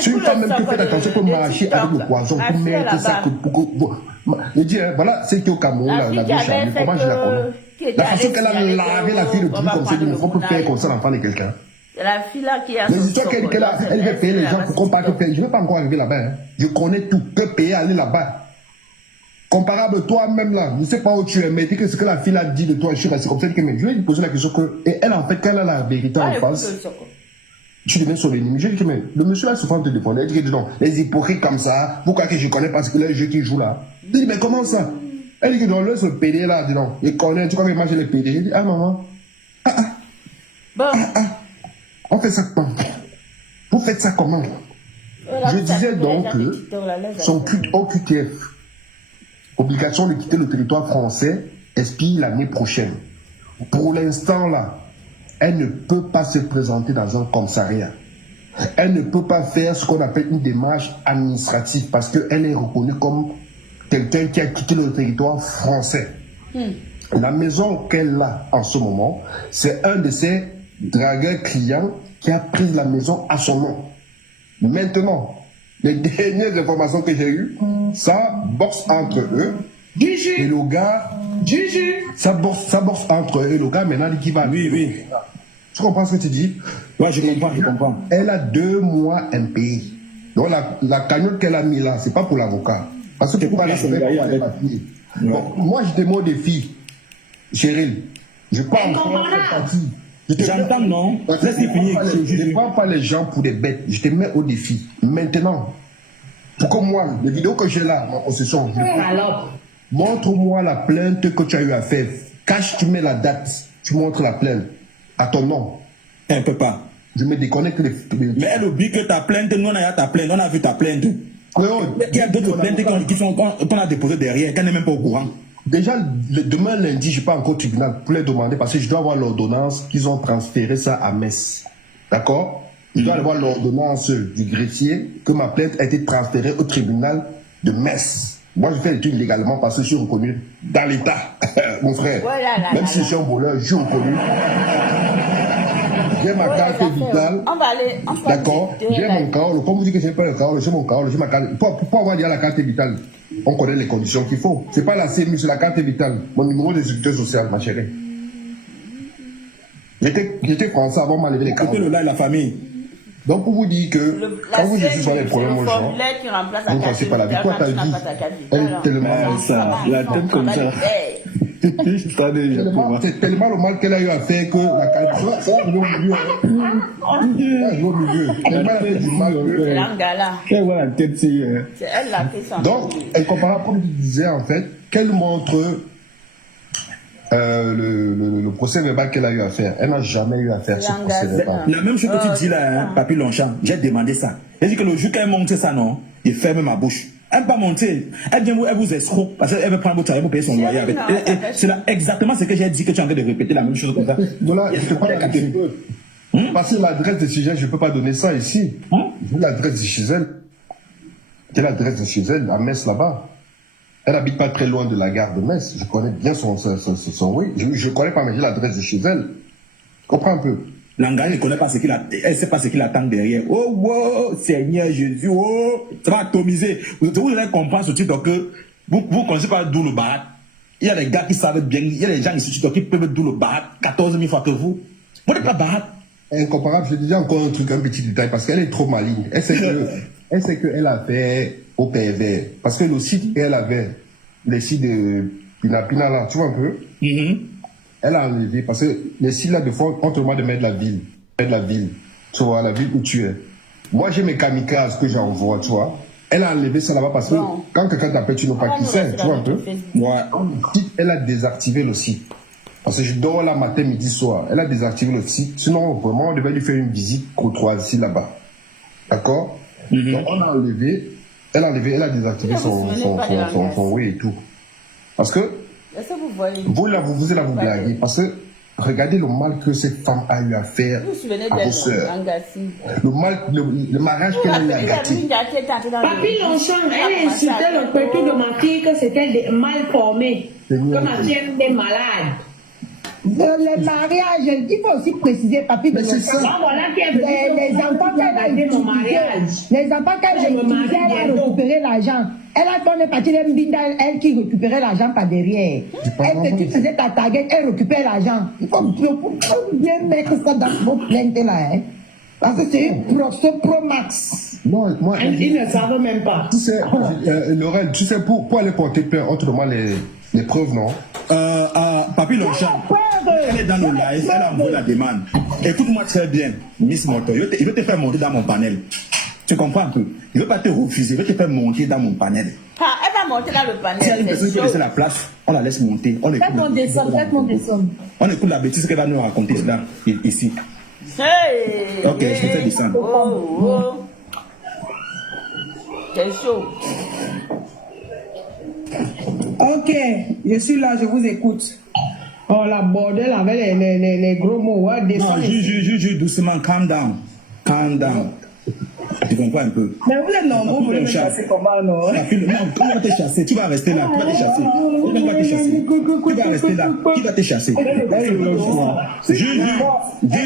C'est une femme même qui fait attention pour marcher avec le poison, pour mettre ça, je dis, voilà, c'est qui au Cameroun, la bouche charmée, comment je la connais. La façon qu'elle a lavé la fille de tout comme ça, il faut peut faire comme ça l'enfant de quelqu'un. C'est la fille là qui a les histoires qu'elle veut payer les gens pour qu'on parle que payer. Je ne vais pas encore arriver là-bas. Hein. Je connais tout. Que payer, aller là-bas. Comparable toi-même là, je ne sais pas où tu es, mais dis que ce que la fille a dit de toi, je suis resté comme ça. Je vais lui poser la question que, et elle en fait, quand elle a la vérité en face, tu deviens son ennemi. Je dis que mais, le monsieur là souvent te défendre. Elle dit que non, les hypocrites comme ça, pourquoi que je connais parce que le jeu qui joue là. Je dis mais comment ça? Elle dit que dans le ce PD là, dis non, il connaît, tu connais imaginer les PD. Je dis ah maman, on fait ça comment? Vous faites ça comment? Je disais donc que son OQTF, obligation de quitter le territoire français, expire l'année prochaine. Pour l'instant là, elle ne peut pas se présenter dans un commissariat. Elle ne peut pas faire ce qu'on appelle une démarche administrative parce qu'elle est reconnue comme quelqu'un qui a quitté le territoire français. La maison qu'elle a en ce moment, c'est un de ses dragueurs clients qui a pris la maison à son nom. Maintenant, les dernières informations que j'ai eues, ça boxe entre eux. Et le gars, ça boxe entre eux et le gars maintenant qui va. Oui. Tu comprends ce que tu dis? Ouais, je comprends. Elle a 2 mois impayés. Donc la cagnotte qu'elle a mis là, c'est pas pour l'avocat. Parce que tu peux pas la faire avec la fille. Bon, moi je te mets au défi, Cheryl. Je parle encore cette partie. J'entends, non? Je ne prends pas les gens pour des bêtes. Je te mets au défi. Maintenant, pour que moi, les vidéos que j'ai là, en possession, montre-moi la plainte que tu as eu à faire. Cache, tu mets la date, tu montres la plainte à ton nom. Elle ne peut pas. Je me déconnecte les... Mais elle oublie que ta plainte, nous on a ta plainte, on a vu ta plainte. Il y a d'autres plaintes qu'on a déposées derrière, qu'elle n'est même pas au courant. Déjà, demain lundi, je ne suis pas encore au tribunal pour les demander parce que je dois avoir l'ordonnance qu'ils ont transféré ça à Metz. D'accord? Je dois avoir l'ordonnance du greffier que ma plainte a été transférée au tribunal de Metz. Moi, je fais les trucs légalement parce que je suis reconnu dans l'État, mon frère. Même si je suis un voleur, je suis reconnu. J'ai ma carte vitale. D'accord? J'ai mon carole. Comme vous dites que je n'ai pas le carole, j'ai mon carole, j'ai ma carte. Pour avoir déjà la carte vitale, on connaît les conditions qu'il faut. Ce n'est pas la CMU, c'est la carte vitale. Mon numéro de sécurité sociale, ma chérie. J'étais français avant de m'enlever les cartes. C'était le là et la famille. Donc, pour vous dire que quand vous êtes sur les problèmes aux gens, vous ne passez pas la vie. Toi, ta vie, elle est tellement... ça, la tête comme ça. C'est tellement le mal qu'elle a eu à faire que la carte... Ça va venir au milieu. Ça va venir au milieu. Elle m'a fait du mal. Elle voit la tête, si... C'est elle là qui s'en... Donc, incomparable, comme je disais, en fait, qu'elle montre... le procès verbal qu'elle a eu à faire, elle n'a jamais eu à faire ce procès verbal. La même chose que tu dis là, hein, Papy Longchamp, j'ai demandé ça. Elle dit que le jour qu'elle monte ça, non, il ferme ma bouche. Elle ne pas monter, elle vient vous escroc, parce qu'elle veut prendre votre travail pour payer son loyer avec. C'est là exactement ce que j'ai dit que tu es en train de répéter la même chose comme ça. Donc là, je te parle un petit peu. Parce que l'adresse de chez elle, je ne peux pas donner ça ici. J'ai l'adresse de chez elle. J'ai l'adresse de chez elle, à Metz là-bas. Elle n'habite pas très loin de la gare de Metz. Je connais bien son oui. Je ne connais pas, mais j'ai l'adresse de chez elle. Comprends un peu. L'engagé ne connaît pas ce qu'il a, elle ne sait pas ce qu'il attend derrière. Oh, wow, Seigneur Jésus, oh, ça va atomiser. Vous allez comprendre ce titre que vous ne connaissez pas d'où le barat. Il y a des gars qui savent bien, il y a des gens ici qui peuvent d'où le barat 14 000 fois que vous. Vous n'êtes pas barat. Incomparable, je disais encore un truc, un petit détail, parce qu'elle est trop maligne. Elle sait qu'elle a fait au PV. Parce que le site qu'elle avait, le site de Pina là, tu vois un peu? Elle a enlevé, parce que les sites là, de fois, on te demande de mettre la ville. Tu vois, la ville où tu es. Moi, j'ai mes kamikazes que j'envoie, tu vois. Elle a enlevé ça là-bas parce que quand quelqu'un t'appelle, tu n'as pas qui c'est, tu vois un peu? Ouais. Elle a désactivé le site. Parce que je dors là matin, midi, soir. Elle a désactivé le site. Sinon, vraiment, on devait lui faire une visite courtoisie là-bas. D'accord? Donc, on a enlevé. Elle a désactivé son oui et tout. Parce que, vous là, vous blaguez. Parce que, regardez le mal que cette femme a eu à faire à vos sœurs. Le mariage qu'elle a eu à gâter. Papy Longchamp, elle insultait le petit de ma fille que c'était mal formé. Que ma fille était malade. Le mariage, il faut aussi préciser, papy, voilà qui est les enfants qu'elle a utilisés, elle a récupéré l'argent. Elle a donné partie d'un binda, elle qui récupérait l'argent par derrière. Elle te faisait ta target, elle récupère l'argent. Il faut bien mettre ça dans vos plaintes là, hein. Parce que c'est Pro Max. Non, moi, ils ne savent même pas. Tu sais, Laurel, tu sais, pour aller porter plainte, on te demande les preuves, non? Papy Longchamp, elle est dans nos lives, elle a envoyé la demande. Écoute-moi très bien, Miss Moto, je vais te faire monter dans mon panel. Tu comprends un peu? Je ne veux pas te refuser, je vais te faire monter dans mon panel. Elle va monter dans le panel. Si elle a une personne qui laisse la place, on la laisse monter. Faites-moi descendre. On écoute la bêtise qu'elle va nous raconter là, ici. Hey, ok, je vais faire descendre. Oh. C'est chaud. Ok, je suis là, je vous écoute. Oh, la bordel avec les gros mots. Ouais, Non, juste doucement, calm down. Tu comprends un peu? Mais vous êtes nombreux, vous me chassez comment, non? Non, comment va te chasser? Tu vas rester là, tu vas te chasser. Tu vas rester là, qui va te chasser?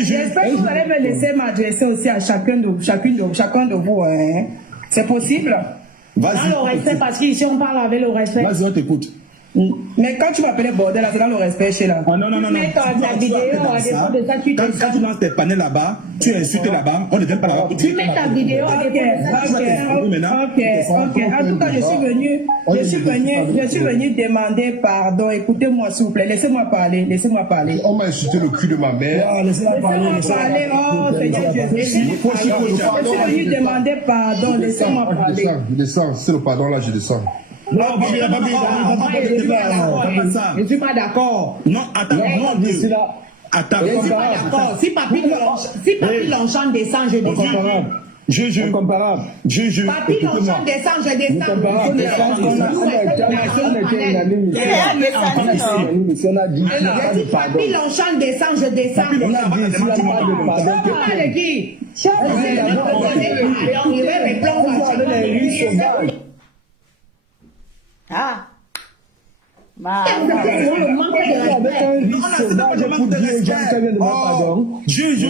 J'espère que vous allez me laisser m'adresser aussi à chacun de vous, hein. C'est possible? Vas-y. Dans le respect, parce qu'ici on parle avec le respect. Vas-y, on t'écoute. Mais quand tu m'appelles bordel, c'est dans le respect chez là. Ah non. Mais quand la vidéo, à défaut de ça, tu Quand tu lances tes panels là-bas, tu insultes là-bas, on ne vient pas là-bas. Tu mets ta vidéo à défaut de ça. Ok. En tout cas, je suis venu demander pardon. Écoutez-moi, s'il vous plaît. Laissez-moi parler. On m'a insulté le cul de ma mère. Laissez-moi parler. Oh, Seigneur Jésus. Je suis venu demander pardon. Laissez-moi parler. Je descends. C'est le pardon là, je descends. Non, Je ne suis pas d'accord. Non, attends, Je ne suis pas d'accord. Si Papy Longchamp descend, je descends. Incomparable. Papy Longchamp descend, je descends. Papy Longchamp descend, je descends. Parle de qui? On irait répondre. Ah. Juge.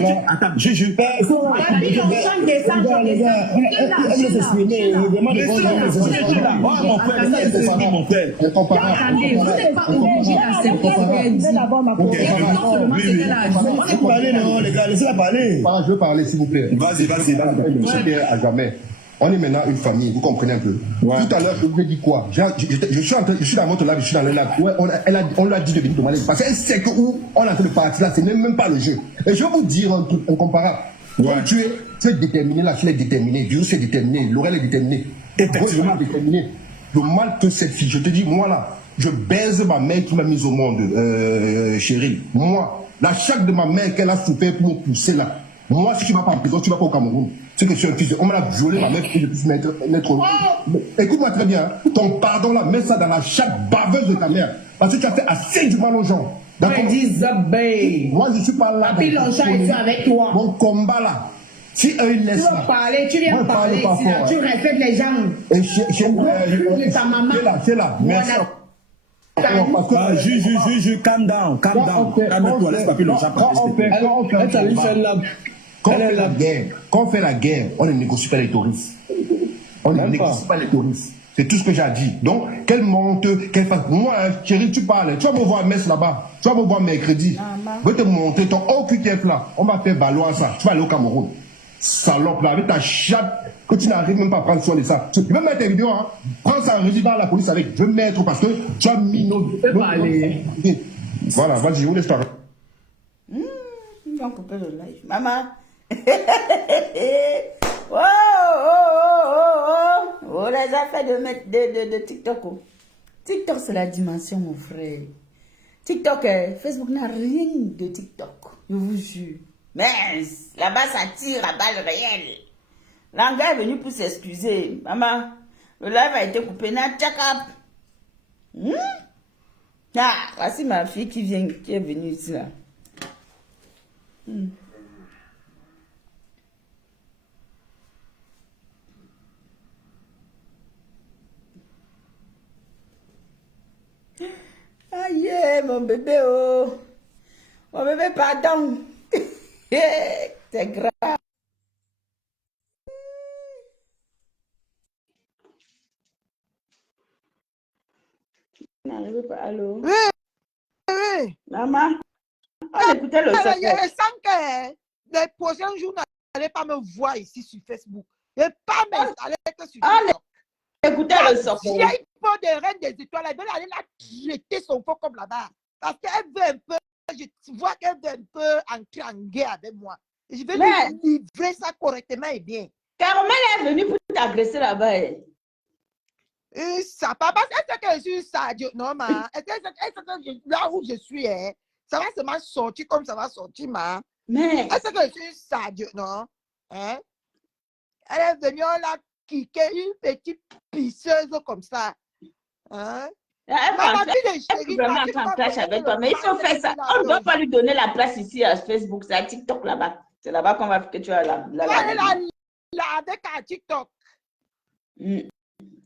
Papy Longchamp descend, Mon frère. Je veux parler, s'il vous plaît. Vas-y. À jamais. On est maintenant une famille, vous comprenez un peu. Tout à l'heure, je vous ai dit quoi? Je suis dans votre live, je suis dans le live. Ouais, on l'a dit de venir demander. Parce qu'elle sait que où on est en train de partir là, c'est même pas le jeu. Et je vais vous dire un truc incomparable. Tu es déterminé, la fille est déterminée, Virus est déterminé, Laurel est déterminé. Effectivement. Déterminé. Le mal que cette fille, je te dis, moi là, je baise ma mère qui m'a mise au monde, chérie. Moi, la chaque de ma mère qu'elle a souffert pour me pousser là. Moi, si tu vas pas en prison, tu vas pas au Cameroun. C'est que tu es un fils. On m'a violé ma mère pour que je puisse mettre. Écoute-moi très bien. Ton pardon là, mets ça dans la chatte baveuse de ta mère. Parce que tu as fait assez du mal aux gens. D'accord? Moi, je suis pas là. Papy Longchamp est avec toi. Mon combat là. Si eux ils laissent là. Tu viens parler. Tu respectes les gens. Et chez ta maman. C'est là. Merci. Juge, calm down. Calme-toi, laisse Papy Longchamp parler. Quand on fait la guerre, on ne négocie pas les touristes. On ne négocie pas les touristes. C'est tout ce que j'ai dit. Donc, qu'elle monte, qu'elle fasse. Moi, chérie, tu parles. Tu vas me voir Metz là-bas. Tu vas me voir mercredi. Je vais te montrer ton OQTF là. On va faire valoir ça. Tu vas aller au Cameroun. Salope là, avec ta chatte, que tu n'arrives même pas à prendre soin de ça. Tu peux mettre tes vidéos, hein. Prends ça, enregistre dans la police avec. Je veux mettre parce que tu as mis nos. Voilà, vas-y, où laisse parler. Ils vont couper le live. Maman. Oh, oh, oh, oh, oh. Oh, les affaires de TikTok. Oh. TikTok, c'est la dimension, mon frère. TikTok, Facebook n'a rien de TikTok. Je vous jure. Mais là-bas, ça tire à balles réelles. L'anglais est venu pour s'excuser. Maman, le live a été coupé. Ah, voici ma fille qui est venue ici là. Aïe, mon bébé, oh. Mon bébé, pardon. C'est grave. N'arrive pas, allô? Oui. Maman, on écoutait le secret. Je sens que les prochains jours, n'allez pas me voir ici sur Facebook. Je ne vais pas m'installer que sur TikTok. Écoutez le secret. Si elle faut des reines des étoiles, elle veut aller la traiter son faux comme là-bas. Parce qu'elle veut un peu, je vois qu'elle veut un peu entrer en guerre avec moi. Et je vais lui livrer ça correctement et bien. Carmel est venue pour t'agresser là-bas. Et ça, papa, est-ce que je suis sage? Non, ma. Est-ce que là où je suis, hein, ça va seulement sortir comme ça va sortir, ma. Mais. Est-ce que je suis sage? Non? Hein? Elle est venue, on l'a kické, une petite pisseuse comme ça. Hein? Maman, vraiment en clash avec toi, mais il faut faire ça. On ne doit pas lui donner la place ici à Facebook, c'est à TikTok là-bas. C'est là-bas qu'on va que tu as la avec un TikTok.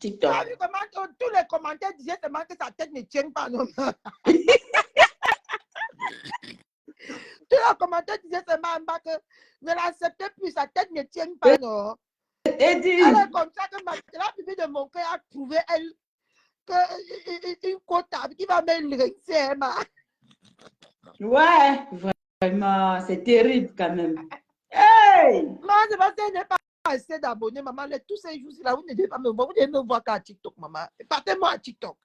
TikTok. Tu as vu comment tous les commentaires disaient seulement que sa tête ne tient pas, non? Tous les commentaires disaient seulement que ne l'acceptez plus, sa tête ne tient pas, non? Elle est comme ça que la pupille de mon cœur a trouvé elle une comptable qui va me rincer, ma. Ouais, vraiment, c'est terrible quand même. Hey! Maman, c'est parce qu'elle n'est pas assez d'abonnés, maman. Tous ces jours-là, vous ne devez pas me voir. Vous devez me voir qu'à TikTok, maman. Partez-moi à TikTok.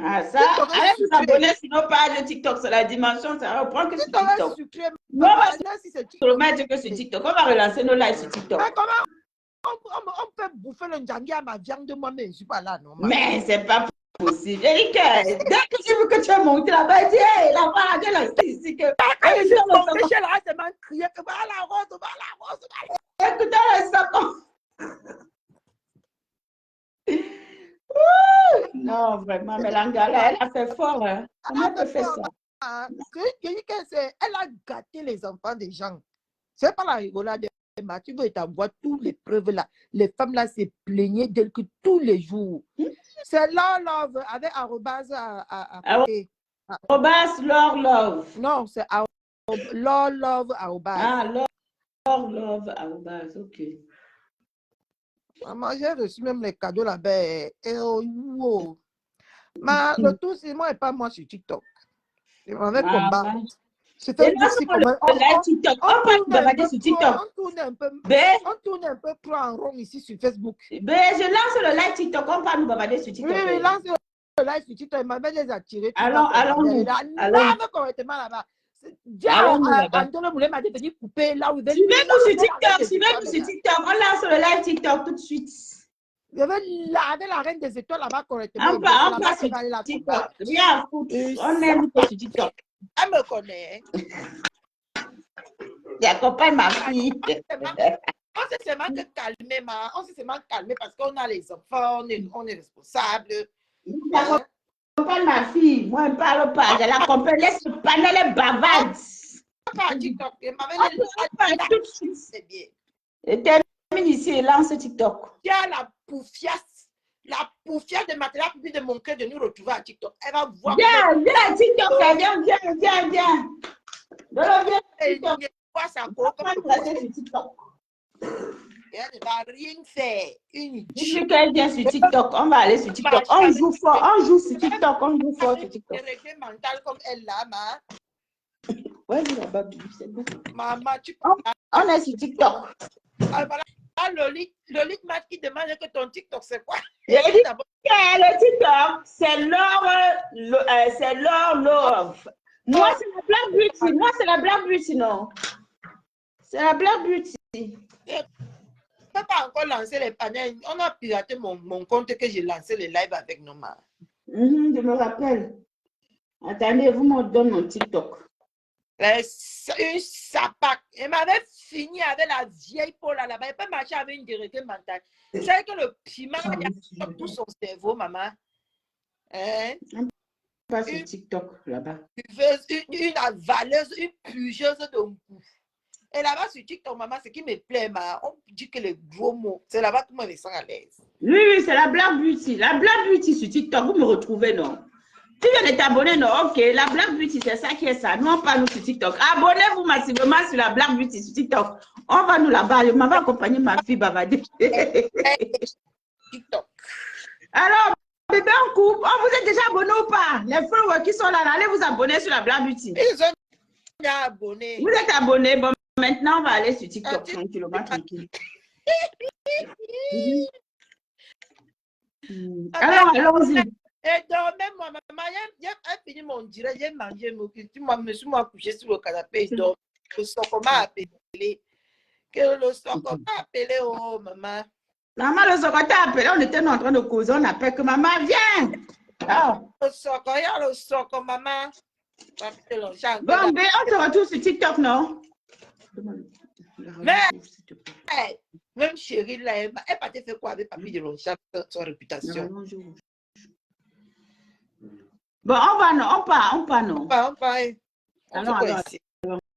Ah, ça, allez vous abonner sur nos pages de TikTok. C'est la dimension, ça reprend que sur TikTok. Non, si c'est TikTok. Que sur TikTok. On va relancer nos lives sur TikTok. Mais comment on peut bouffer le njangui à ma viande de moi-même? Je ne suis pas là, non? Mais c'est pas possible. Erika, dès que j'ai vu que tu es monté là-bas, je dis, hé, là-bas, elle est ici. Quand je suis montée chez là, c'est même crié que va la rose, va la rose, va la rose. Écoutez le sapin. Non, vraiment, mais l'Angala, elle a fait fort. Hein. Comment elle fait ça? Elle a gâté les enfants des gens. C'est pas la rigolade. Tu veux t'envoyer toutes les preuves là. Les femmes là se plaignaient d'elle que tous les jours. C'est Love avec arrobase Arrobase Love. Non, c'est Love arrobase. Ah, Love arrobase, ok. Maman, j'ai reçu même les cadeaux là-bas. Wow. Mais le tout, c'est moi et pas moi sur TikTok. Je m'en vais combattre. C'était le TikTok. On peut nous demander sur TikTok. On tourne un peu trop en rond ici sur Facebook. Je lance le live TikTok. On peut nous demander sur TikTok. Oui, lance le live sur TikTok. Il m'avait les attirés. Allons-nous. Correctement là-bas. Antonio Moulin m'a dit couper là où il Suivez-nous sur TikTok. On lance le live TikTok tout de suite. Je vais laver la reine des étoiles là-bas correctement. On passe sur TikTok. Rien à foutre. On aime sur TikTok. Elle me connaît. J'accompagne ma fille. On s'est seulement calmé, on s'est seulement calmé parce qu'on a les enfants, on est responsable. J'accompagne ma fille. Moi, je ne parle pas. Je l'accompagne. Laisse le panel, elle bavarde. Tout de suite. C'est bien. Et termine ici et lance TikTok. Il y a la poufiasse de matériel public de mon cœur de nous retrouver à TikTok. Elle va voir. Viens, TikTok, viens. Elle ne va rien faire. Je qu'elle vient sur TikTok. On va aller sur TikTok. On joue fort. On joue sur TikTok. On joue fort sur TikTok. Mental comme elle là, Ouais, là-bas, c'est bon. Maman, tu On est sur TikTok. Ah, voilà. Ah, Lolite Mat qui demande que ton TikTok, c'est quoi? J'ai dit que le TikTok, c'est leur love. Moi, c'est la Black Beauty. Moi, c'est la Black Beauty, non? C'est la Black Beauty. On n'a pas encore lancé les panels. On a piraté mon compte que j'ai lancé les lives avec nos mères. Je me rappelle. Attendez, vous me donnez mon TikTok. Une sapac. Elle m'avait fini avec la vieille Paul là-bas. Elle peut marcher avec une directrice mentale. C'est que le piment a tout son cerveau, maman. Hein? Pas sur TikTok là-bas. Une avaleuse, une pugeuse de goût. Et là-bas sur TikTok, maman, ce qui me plaît, on dit que les gros mots, c'est là-bas que moi je me sens à l'aise. Oui, c'est la Black Beauty. La Black Beauty sur TikTok, vous me retrouvez, non? Tu viens de t'abonner, non? Ok, la Black Beauty, c'est ça qui est ça. Nous, on parle sur TikTok. Abonnez-vous massivement sur la Black Beauty sur TikTok. On va nous là-bas. Je m'avais accompagné ma fille bavarder. TikTok. Alors, bébé, on coupe. Oh, vous êtes déjà abonné ou pas? Les followers qui sont là, allez vous abonner sur la Black Beauty. Ils ont déjà abonné. Vous êtes abonnés. Bon, maintenant, on va aller sur TikTok tranquillement, tranquille. Alors, allons-y. Et donc, même moi, maman, j'ai fini mon direct, j'ai mangé, moi, je me suis couché sur le canapé, donc, le soco m'a appelé. Que le soco m'a appelé, oh, maman. Maman, le soco t'a appelé, on était en train de causer, on appelle que maman, viens. Oh. Le soco, il y a le soco, maman. Bon, mais on se retrouve sur TikTok, non? Mais, même chérie, là, elle n'a pas fait quoi avec Papy de Longchamp, son réputation. Bon, on va, non, on part, non. On va, Alors,